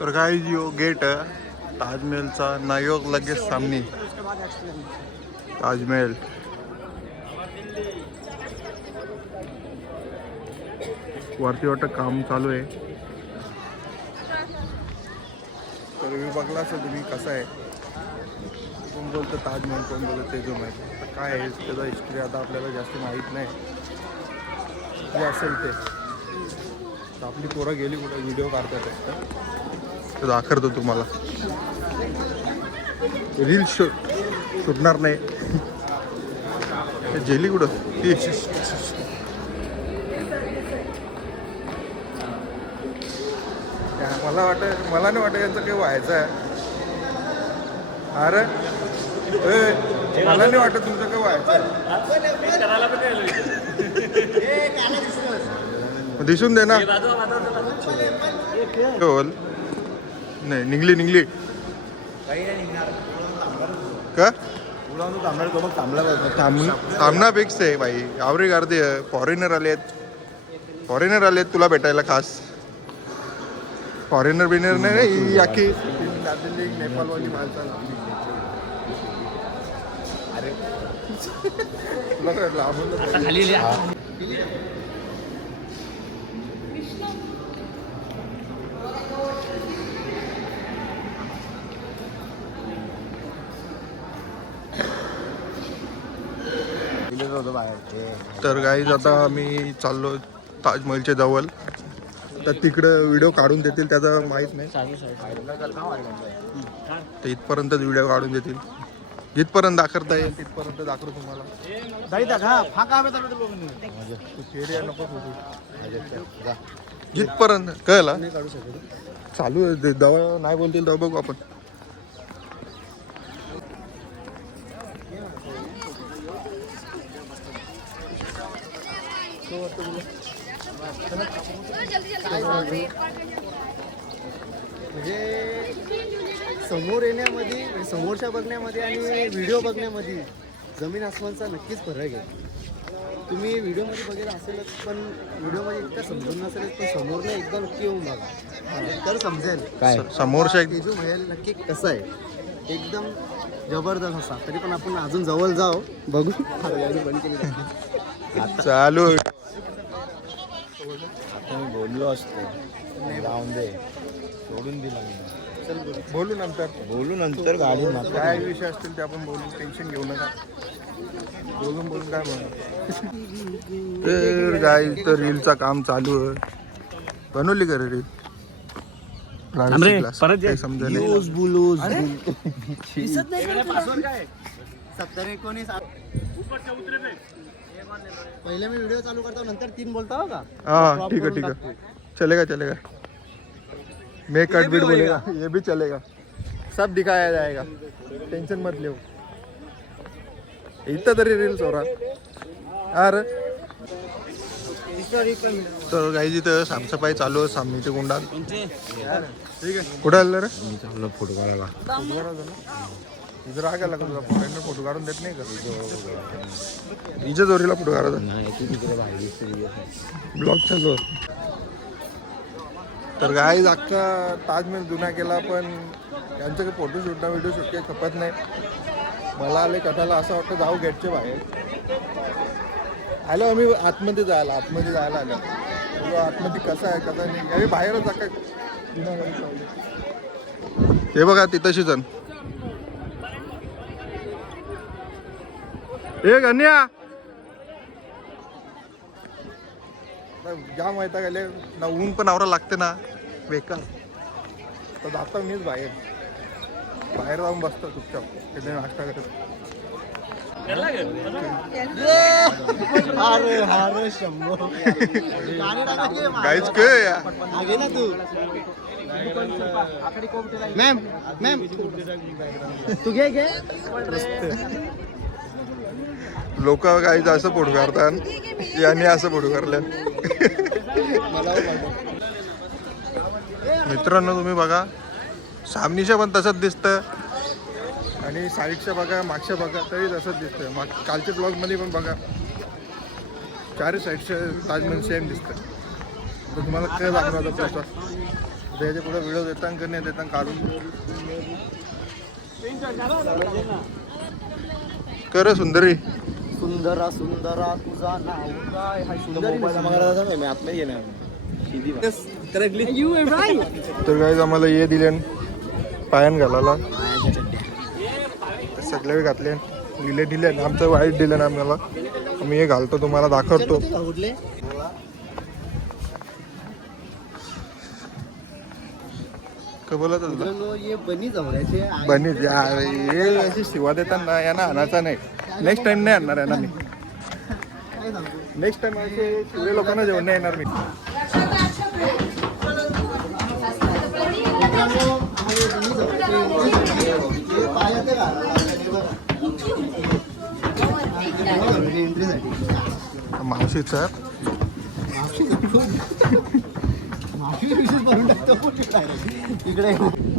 तर काय जिओ गेट ताजमहलचा नायोग लगेच सामने. ताजमहल. वरती वाटत काम चालू आहे. तर मी बघला असं तुम्ही कसं आहे. कोण बोलतं ताजमहल कोण बोलतं ते जो माहिती आता काय आहे त्याचा हिस्ट्री आता आपल्याला जास्त माहीत नाही. जे असेल ते. तर आपली पोरं गेली कुठं? व्हिडिओ काढतात. तर दाखवतो तुम्हाला. रील शूट सुटणार नाही. जेली कुठं? ती मला वाटत मला नाही वाटत यांचं काही व्हायचं आहे. अरे ए, मला नाही वाटत तुमचं काही व्हायचं आहे. दिसून दे ना. बोल नाही निघली निघली. का? थांबना फिक्स आहे भाई आवरे गर्दी फॉरेनर आलेत फॉरेनर आलेत तुला भेटायला खास. फॉरेनर बिनर नाही अख्खी दार्जिलिंग नेपाळवाली माणसं अरे तुला काय लांबून तर गाईज आता आम्ही चाललो ताजमहलच्या जवळ. तर तिकडं व्हिडिओ काढून देतील त्याचं माहीत नाही. तर इथपर्यंतच व्हिडिओ काढून देतील. जिथपर्यंत दाखवता येईल तिथपर्यंत दाखवू तुम्हाला. जिथपर्यंत कळलं? चालू आहे. जवळ नाही बोलतील तेव्हा बघू आपण. म्हणजे समोर येण्यामध्ये समोरच्या बघण्यामध्ये आणि व्हिडिओ बघण्यामध्ये जमीन आसमानचा नक्कीच फरक आहे. तुम्ही व्हिडिओमध्ये बघितलं असेलच पण व्हिडिओमध्ये इतकं समजून नसेलच पण समोरनं एकदा नक्की येऊन बघा. तर समजेल. स- समोरच्या तेजू महल नक्की कसं आहे? एकदम जबरदस्त असा. तरी पण आपण अजून जवळ जाऊ. बघू. बंद केली. चालू. आहे. मी बोललो असतो. जाऊन दे. सोडून दिला मी. बोलू. नंतर. बोलू नंतर गाडी मागं. काय विषय असतील ते आपण बोलू. टेन्शन घेऊ नका. बोलून बोलून काय बोलू तर काय तर रीलचं काम चालू आहे. बनवली का रे रील? सत्तर एकोणीस. पहिले मी व्हिडिओ चालू करतो नंतर तीन बोलता हो का? हाँ ठीक है ठीक है चलेगा चलेगा. मैं कट बीट बोलेगा. ये भी चलेगा. सब दिखाया जाएगा. टेंशन मत लो इथं तरी रील्स हो रहा अरे तर काही तिथं साफसफाई चालू आहे सामनीच्या गुंडात. ठीक आहे. कुठे आलं रे? चांगलं फोटो काढायला इथं राग आला का तुला? फोटो काढून देत नाही का? हिच्या जोरीला फोटो काढायचा नाही जोर ब्लॉग चालू तर गाईज अख्खा ताजमहल जुना केला पण त्यांचं काही फोटोशूट ना व्हिडिओ शूट काही खपत नाही. मला आले कथाला असं वाटतं जाऊ गेटच्या बाहेर. आलो आम्ही आतमध्ये जायला आतमध्ये जायला आलो. आतमध्ये कसं आहे कसं नाही? आम्ही बाहेरच अख्खा ते बघा तिथंशी जण ए गण्या! जाम माहिती गेले ना ऊन पण आवरा लागते ना. बेकार. तर जातो मीच बाहेर. बाहेर जाऊन बसतो चुपचाप. तिथे नाश्ता करत. काहीच काय या? आगे ना तू. मॅम मॅम तू घे घे. लोक काही असं फोटो काढतात यांनी असं फोटो काढल्या मित्रांनो तुम्ही बघा. सामनीच्या पण तसंच दिसतं. आणि साईडच्या बघा मागच्या बघा तरी तसंच दिसतं माग कालच्या ब्लॉगमध्ये पण बघा. चारही साईडच्या ताजमहल सेम दिसतं. तर तुम्हाला काय दाखवणार होता त्याच्या पुढे व्हिडिओ देताना का नाही देताना काढून. कर सुंदरी. सुंदरा सुंदरा तुझा नाव. काय हाय सुंदरी. मी आतमध्ये येणार. तर काय आम्हाला ये दिले पायान घालायला. सगळे घातले. दिले दिले. आमचं वाईट दिलं ना आम्हाला. आम्ही हे घालतो तुम्हाला दाखवतो. बोलत हे अशी शिवा देताना यांना आणायचा नाही. नेक्स्ट टाइम नाही आणणार यांना मी. नेक्स्ट टाइम असे शिवरे लोकांना जेवण नाही येणार मी. टाकतो इकडे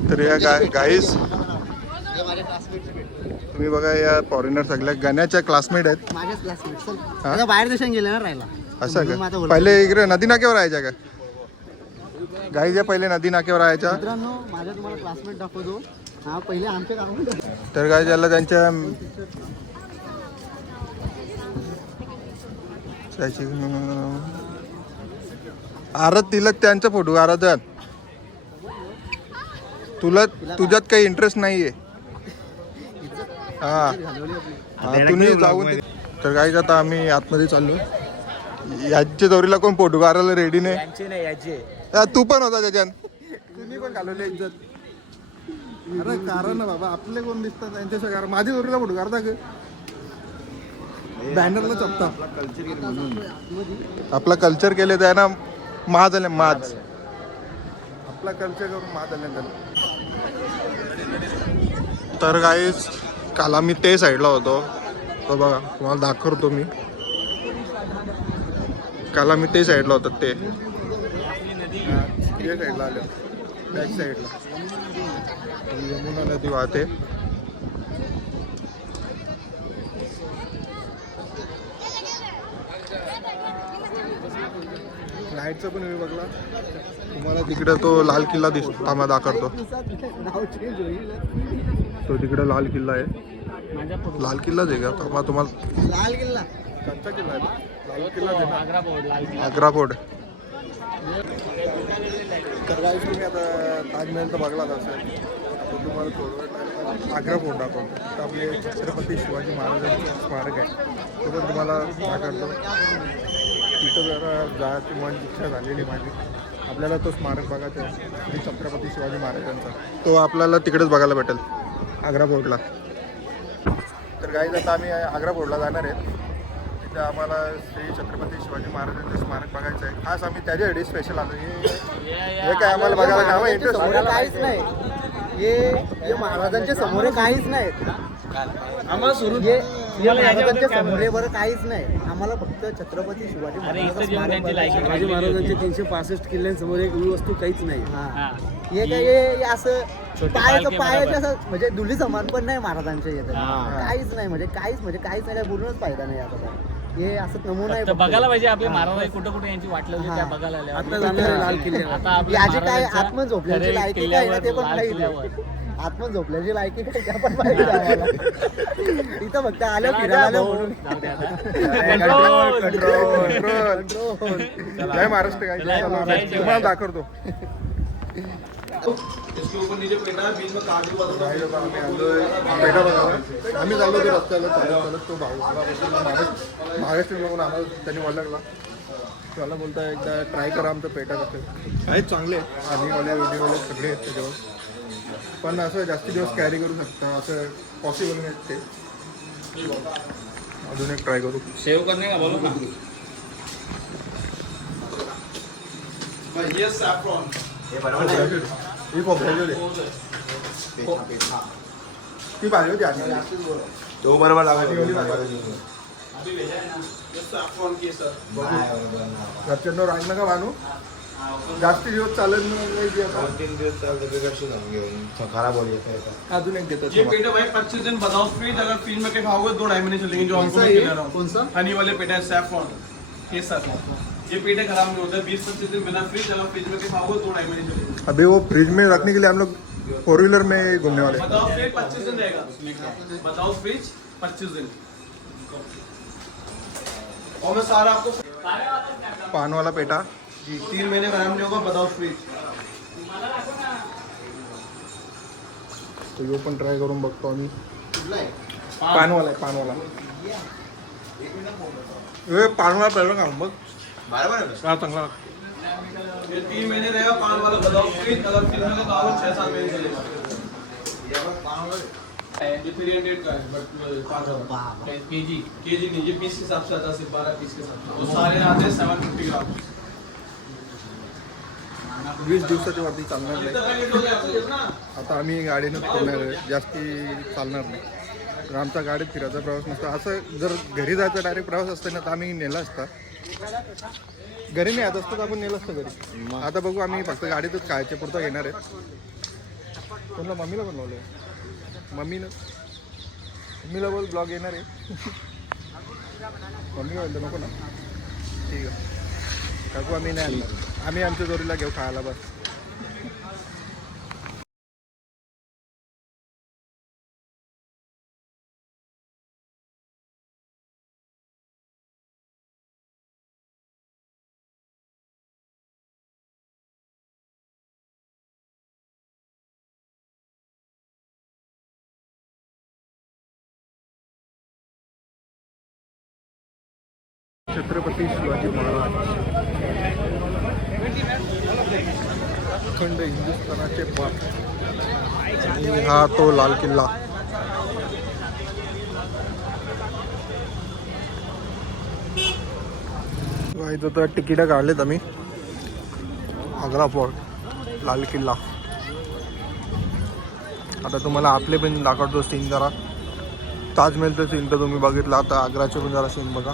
तर या गाय गाईस. तुम्ही बघा या फॉरेनर सगळ्या गाण्याच्या क्लासमेट आहेत. क्लासमेट? आता बाहेर देशात गेले ना राहायला. असं का. पहिले इकडे नदी नाक्यावर राहायच्या का? गाई ज्या पहिले नदी नाक्यावर राहायच्या. मित्रांनो माझ्या तुम्हाला क्लासमेट दाखवतो. हा तर गाई ज्याला त्यांच्या त्याची आरत तिलक त्यांचा फोटो आराधन तुला तुझ्यात काही इंटरेस्ट नाहीये. हा. हा, तुम्ही जाऊन तर काय आता आम्ही आतमध्ये चाललो याच्या दौरीला कोण फोटो काढायला रेडी नाही तू पण होता त्याच्यात. तुम्ही पण घालवले इज्जत. अरे कारण बाबा आपले कोण दिसतात? त्यांच्याशिवाय कारण माझी दौरीला फोटो काढता का? बॅनरला चपता आपला कल्चर केले तर आहे ना माज आले माज आपला कल्चर करून माज आले तर काहीच काल आम्ही ते साईडला होतो. तो बघा तुम्हाला दाखवतो मी. काल आम्ही ते साईडला होतो ते. साईडला आलो. बॅक साईडला यमुना नदी वाहते. लाईटचा पण व्ह्यू बघला. तुम्हाला तिकडे तो लाल किल्ला दिसतो थांबा दाखवतो. तो तिकडे लाल किल्ला आहे. लाल किल्लाच आहे का थांबा तुम्हाला लाल किल्ला. कोणता किल्ला आहे लाल किल्ला आग्रा फोर्ट तर तुम्ही आता ताजमहल तर बघलाच असेल. आता तुम्हाला थोडं वेळ आग्रा फोर्ट दाखवतो तर आपले छत्रपती शिवाजी महाराजांचे स्मारक आहे. तो पण तुम्हाला दाखवतो. तिथं जरा जायची मन इच्छा झालेली माझी. आपल्याला तो स्मारक बघायचा आहे. श्री छत्रपती शिवाजी महाराजांचा. तो आपल्याला तिकडेच बघायला भेटेल. आग्रा फोर्टला तर काही आता आम्ही आग्रा फोर्टला जाणार आहेत तिथे आम्हाला श्री छत्रपती शिवाजी महाराजांचं स्मारक बघायचं आहे. खास आम्ही त्याच्यासाठी स्पेशल आलो हे काय आम्हाला बघायला आम्हाला इंटरेस्ट समोर काहीच नाही. हे महाराजांच्या समोर काहीच नाही. हे हे महाराजांच्या समोर बरं काहीच नाही. आम्हाला फक्त छत्रपती शिवाजी. शिवाजी महाराजांचे तीनशे पासष्ट किल्ल्यांसमोर एक वस्तू काहीच नाही. हा. हे. काय हे असं पायाचं पायाचं असं म्हणजे दुली समान पण नाही महाराजांच्या येत काहीच नाही म्हणजे काहीच म्हणजे काहीच नाही काय बोलूनच फायदा नाही आता हे असं नमुना आहे तर फक्त. बघायला पाहिजे आपले महाराज कुठं कुठे यांची वाट लावली त्या बघायला आल्या. आता जाणार आहे लाल किल्ल्यावर. आता आपले याची काय आत्म झोपल्याची लायकी काय ना ते पण लाल किल्ल्यावर. आत्म झोपल्याची लायकी काय त्या पण माहिती आम्हाला. इथं फक्त आलं फिरायला आलं म्हणून जाऊ दे आता. कंट्रोल. कंट्रोल जय महाराष्ट्र काय जय महाराष्ट्र. तुम्हाला दाखवतो आम्ही चाललो होतो रस्त्याला चालत चालत तो भाऊ महाराष्ट्र महाराष्ट्रीयन बघून आम्हाला त्यांनी ओळखला त्याला बोलता एकदा ट्राय करा आमचं पेटा कसं आहेत चांगले आर्मीवाले व्हिडिओवाले सगळे आहेत त्याच्यावर पण असं जास्ती दिवस कॅरी करू शकता असं पॉसिबल नाही ते अजून एक ट्राय करू। सेव करणे का बोलो ना। ही खोबऱ्याची होती. ती भाजी होती आधी तो बरोबर लागत घरच्यांना राग नका मानू जास्ती दिवस चालत नाही की आता. दोन तीन दिवस चालतं बिघडशी जाऊन घेऊन खराब होईल येता येता अजून एक देतो ये पेटा भाई पच्चीस दिन बताओ स्वीट अगर फ्रीज में के खाओगे दो ढाई महीने चलेंगे जो हमको कौन सा मैं ये? खिला रहा हूँ कौन सा हनी वाले पेटा है सैफरॉन के साथ ये पेटे खराब नहीं होते बीस पच्चीस दिन बिना फ्रिज अगर फ्रिज में खाओगे दो ढाई महीने चलेगी। अभी वो फ्रिज में रखने के लिए हम लोग फोर व्हीलर में घूमने वाले। बताओ फ्रिज पच्चीस दिन रहेगा। बताओ फ्रिज पच्चीस दिन। और मैं सारा आपको पान वाला पेटा। जी तीन महीने खराब नहीं होगा बताओ फ्रीज तो यो पण ट्राय करून बघतो आम्ही पानवाला आहे पानवाला हे पानवाला पहिलं का बघ हा चांगला. लागतो. ये तीन महीने रहेगा पान वाला बताओ फ्रिज अगर फ्रिज में के खाओगे छह सात महीने चलेगा ये थ्री हंड्रेड का है बट पाँच हजार के जी के जी नहीं ये पीस के हिसाब से आता है सिर्फ बारह पीस के हिसाब से। वो सारे आते हैं सेवन फिफ्टी ग्राम। वीस दिवसाच्या वरती चालणार नाही. हो आता आम्ही गाडीनं फिरणार आहे जास्ती चालणार नाही. तर आमचा गाडीत फिरायचा प्रवास नसतो. असं जर घरी जायचा डायरेक्ट प्रवास असतं ना तर आम्ही नेला असता. घरी नाही आता असतं तर आपण नेलं असतं घरी. आता बघू आम्ही फक्त गाडीतच खायचे पुरतं घेणार आहे. कोणला मम्मीला पण लावलं मम्मीनं. मम्मीला बोल ब्लॉग येणार आहे. मम्मी बोलतो नको ना. ठीक आहे. काकू आम्ही नाही आम्ही आमच्या जोरीला घेऊ खायला बस. छत्रपती शिवाजी महाराज. अखंड हिंदुस्थानाचे बाप आणि हा तो लाल किल्ला. इथं तर तिकीटं काढलेत आम्ही. आग्रा फोर्ट लाल किल्ला. आता तुम्हाला आपले पण दाखवतो सीन जरा. ताजमहलचं सीन तर तुम्ही बघितला. आता आग्राचे पण जरा सीन बघा.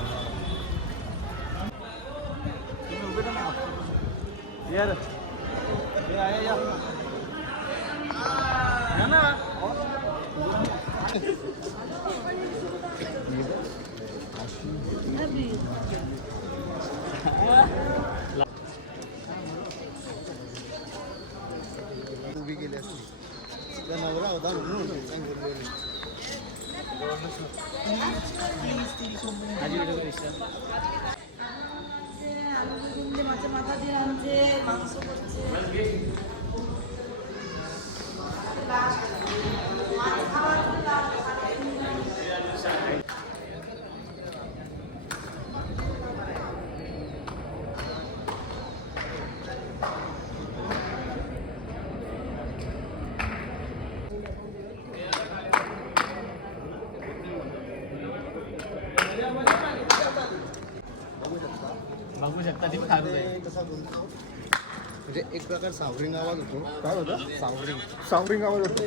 언제 방송을 प्रकार सावरिंग आवाज होतो. काय होतं सावरिंग. सावरिंग आवाज होतो.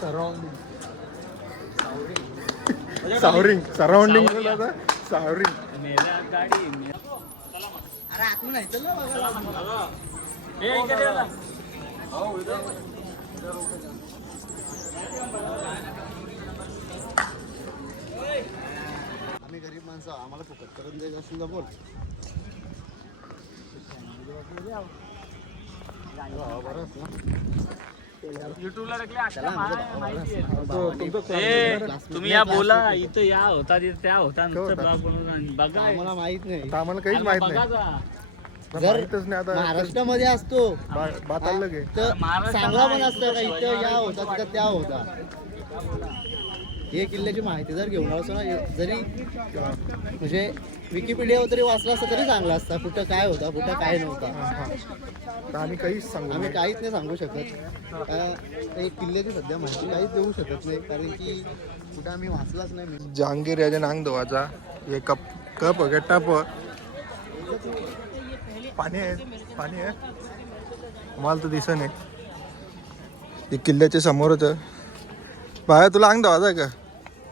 सराउंडिंग सावरिंग. सराउंडिंग सावरिंग. आम्ही गरीब माणसं आम्हाला फुकट करून द्यायचं असेल तर बोल. तुम्ही या बोला इथं या होता तिथं त्या होता बघा. माहीत नाही. आता आम्हाला काहीच माहीत नाही. जर महाराष्ट्रामध्ये असतो. तर चांगला पण असतं का इथं या होता तिथं त्या होता. हे किल्ल्याची माहिती जर घेऊन आलो असतो ना जरी म्हणजे विकिपीडियावर तरी वाचला असता तरी चांगला असता. कुठं काय होता कुठं काय नव्हता. आम्ही काहीच सांगू आम्ही. काहीच नाही सांगू शकत. हे किल्ल्याची सध्या माहिती काहीच देऊ शकत नाही कारण की कुठं आम्ही वाचलाच नाही. जहांगीर याच्या नांग धुवाचा हे कप कप वगैरे टप. पाणी आहे पाणी आहे. मला तर दिसत नाही. हे किल्ल्याच्या समोरच. बाहेर तुला अंग धुवायचा आहे का?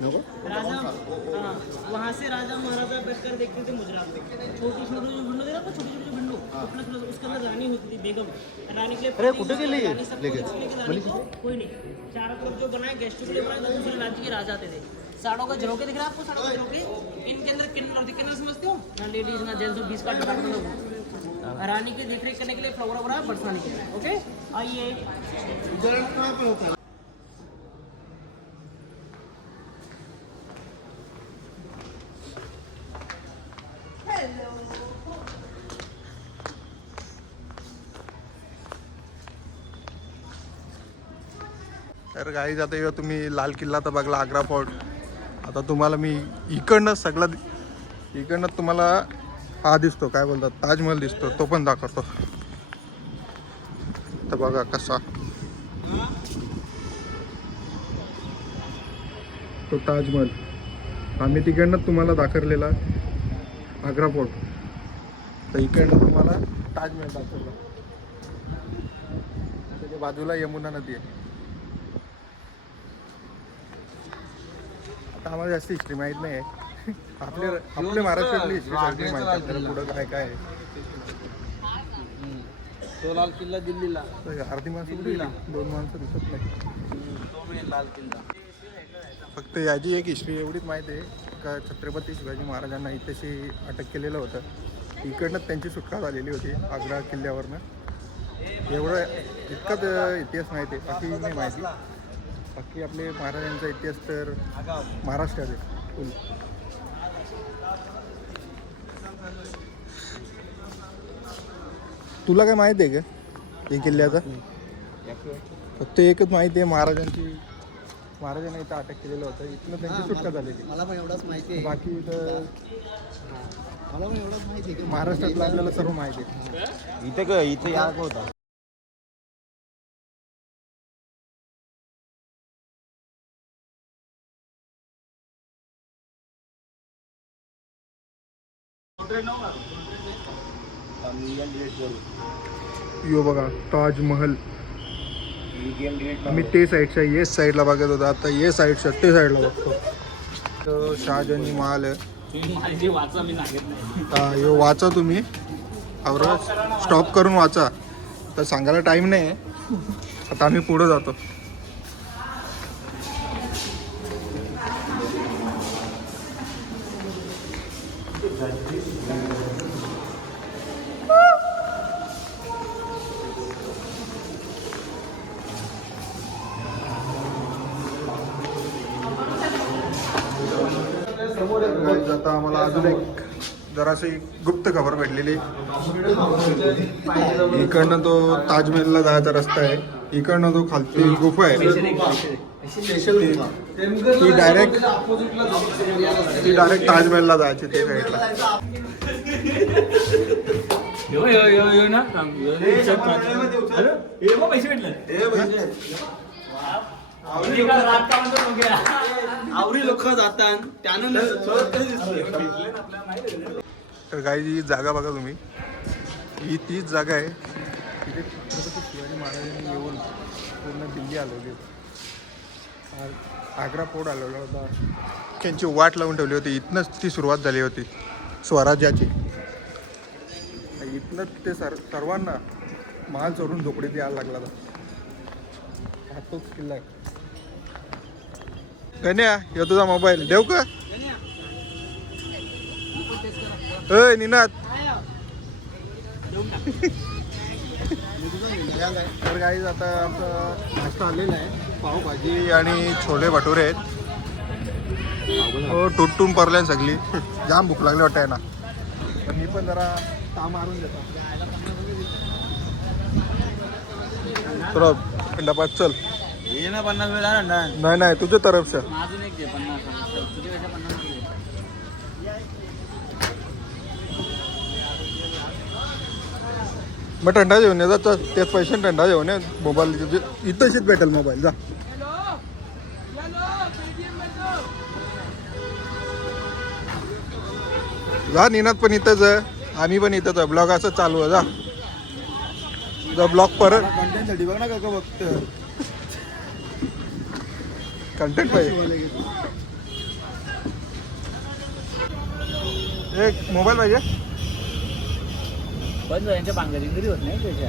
राजा हाँ वहाँ से राजा महाराजा बैठकर देखते थे मुजरा पे। छोटी छोटी जो छोटी छोटी विंडो प्लस प्लस उसके अंदर रानी होती थी बेगम। रानी के लिए अरे? इसलिए कि को कोई नहीं। चारों तरफ़ जो बनाए गेस्टों के लिए बनाए तो दूसरे राज्य के राजा आते थे। साड़ों का झरोके दिख रहा है आपको? साड़ों का झरोके? इनके अंदर किन्नर होती किन्नर समझते हो? ना लेडीज़ ना जेंट्स बीस का डिपार्टमेंट रानी की देखरेख करने के लिए फ्लावर वगैरह बरसाने के लिए ओके आइए। तर काही आता तुम्ही लाल किल्ला तर बघला आग्रा फोर्ट. आता तुम्हाला मी इकडनं सगळं इकडनं तुम्हाला हा दिसतो काय बोलतात ताजमहल दिसतो तो पण दाखवतो. तर बघा कसा. तो ताजमहल. आम्ही तिकडनं तुम्हाला दाखवलेला आग्रा फोर्ट. तर इकडनं तुम्हाला ताजमहल दाखवला. त्याच्या बाजूला यमुना नदी आहे. आता आम्हाला जास्त हिस्ट्री माहीत नाही आहे. आपले आपले महाराष्ट्रातली हिस्ट्री सगळी माहिती आहे. आपल्याला पुढं काय काय आहे. तो लाल किल्ला दिल्लीला. अर्धी माणसं गेली? दोन माणसं दिसत नाही. लाल किल्ला. फक्त याची एक हिस्ट्री एवढीच माहिती आहे का छत्रपती शिवाजी महाराजांना इथेशी अटक केलेलं होतं. इकडनं त्यांची सुटका झालेली होती आग्रा किल्ल्यावरनं. एवढं इतकाच इतिहास माहिती आहे. बाकी नाही माहिती. बाकी आपले महाराजांचा इतिहास तर महाराष्ट्रात आहे. फुल. तुला काय माहिती आहे का? हे किल्ल्याचा? फक्त एकच माहिती आहे महाराजांची महाराजांना इथं अटक केलेलं होतं. इथनं त्यांची सुटका झालेली. मला पण एवढंच माहिती आहे. बाकी इथं मला पण एवढंच माहिती आहे महाराष्ट्रातलं आपल्याला सर्व माहिती आहे. इथे क- इथे या होता यो बघा ताजमहल. आम्ही ते साईडच्या येस साईडला बघत होतो. आता ये साईडच्या ते साईडला बघतो. तो शहाजहानी महाल आहे. यो वाचा तुम्ही. और स्टॉप करून वाचा. तर सांगायला टाईम नाही आता आम्ही पुढं जातो. Guys, आता आम्हाला अजून एक जराशी गुप्त खबर भेटलेली. इकडनं तो ताजमहलला जायचा रस्ता आहे. इकडनं तो खालची गुफा आहे. ती डायरेक्ट ती डायरेक्ट ताजमहलला जायची ते साईडला यो यो यो यो ना थांब, यो ना विचार कर. हॅलो? हे बघ, पैसे भेटले निकाल रात का म्हणतो तो गया. आवरी लोक जातात त्यानं तर काही ही जागा बघा तुम्ही. ही तीच जागा आहे. तिथे छत्रपती शिवाजी महाराजांनी येऊन पूर्ण दिल्ली आलेली आग्रा पोर्ट आलेला होता. त्यांची वाट लावून ठेवली होती. इथनंच ती सुरुवात झाली होती स्वराज्याची. इथनंच ते सर सर्वांना महाल चोरून झोपडीत यायला लागला होता. हा तोच किल्ला आहे. गण्या यो तुझा मोबाईल. देऊ का? अय निनाद. तर काही आता आमचं नाश्ता आलेला आहे. पावभाजी आणि छोले भटुरे आहेत. हो तुटून पडल्या सगळी. जाम भूक लागली वाटत ना. तर मी पण जरा ता मारून देतो तर खंडापात चल. ये ना पन्नास वेळा ना. नाही नाही तुझ्या तरफचं अजून एक दे पन्नास तुझे कशा पन्नास दे. मग थंडा घेऊन ये जा चल. त्याच पैसे थंडा घेऊन ये मोबाईल इथंशीच भेटेल मोबाईल जा. जा निनाद पण इथंच आहे आम्ही पण इथंच आहे ब्लॉग असं चालू आहे जा. ब्लॉग परत. कंटेंटसाठी बघ ना काका बघत कंटेंट पाहिजे. एक मोबाईल पाहिजे. पण यांच्या बांगडी घरी होत नाही त्याच्या.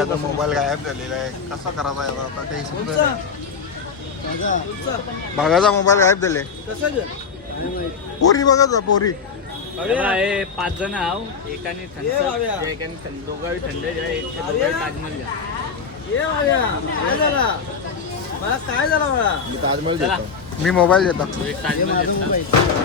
आता मोबाईल गायब झालेला आहे. कसा करायचा आता काही. भागाचा मोबाईल गायब झाले. पोरी बघा पोरी. हे पाच जण आहो. एकाने थंड एकाने थंड दोघांनी थंड घ्या एक ताजमहल घ्या. मी ताजमहल देतो मी मोबाईल देतो एक ताजमहल घेतला.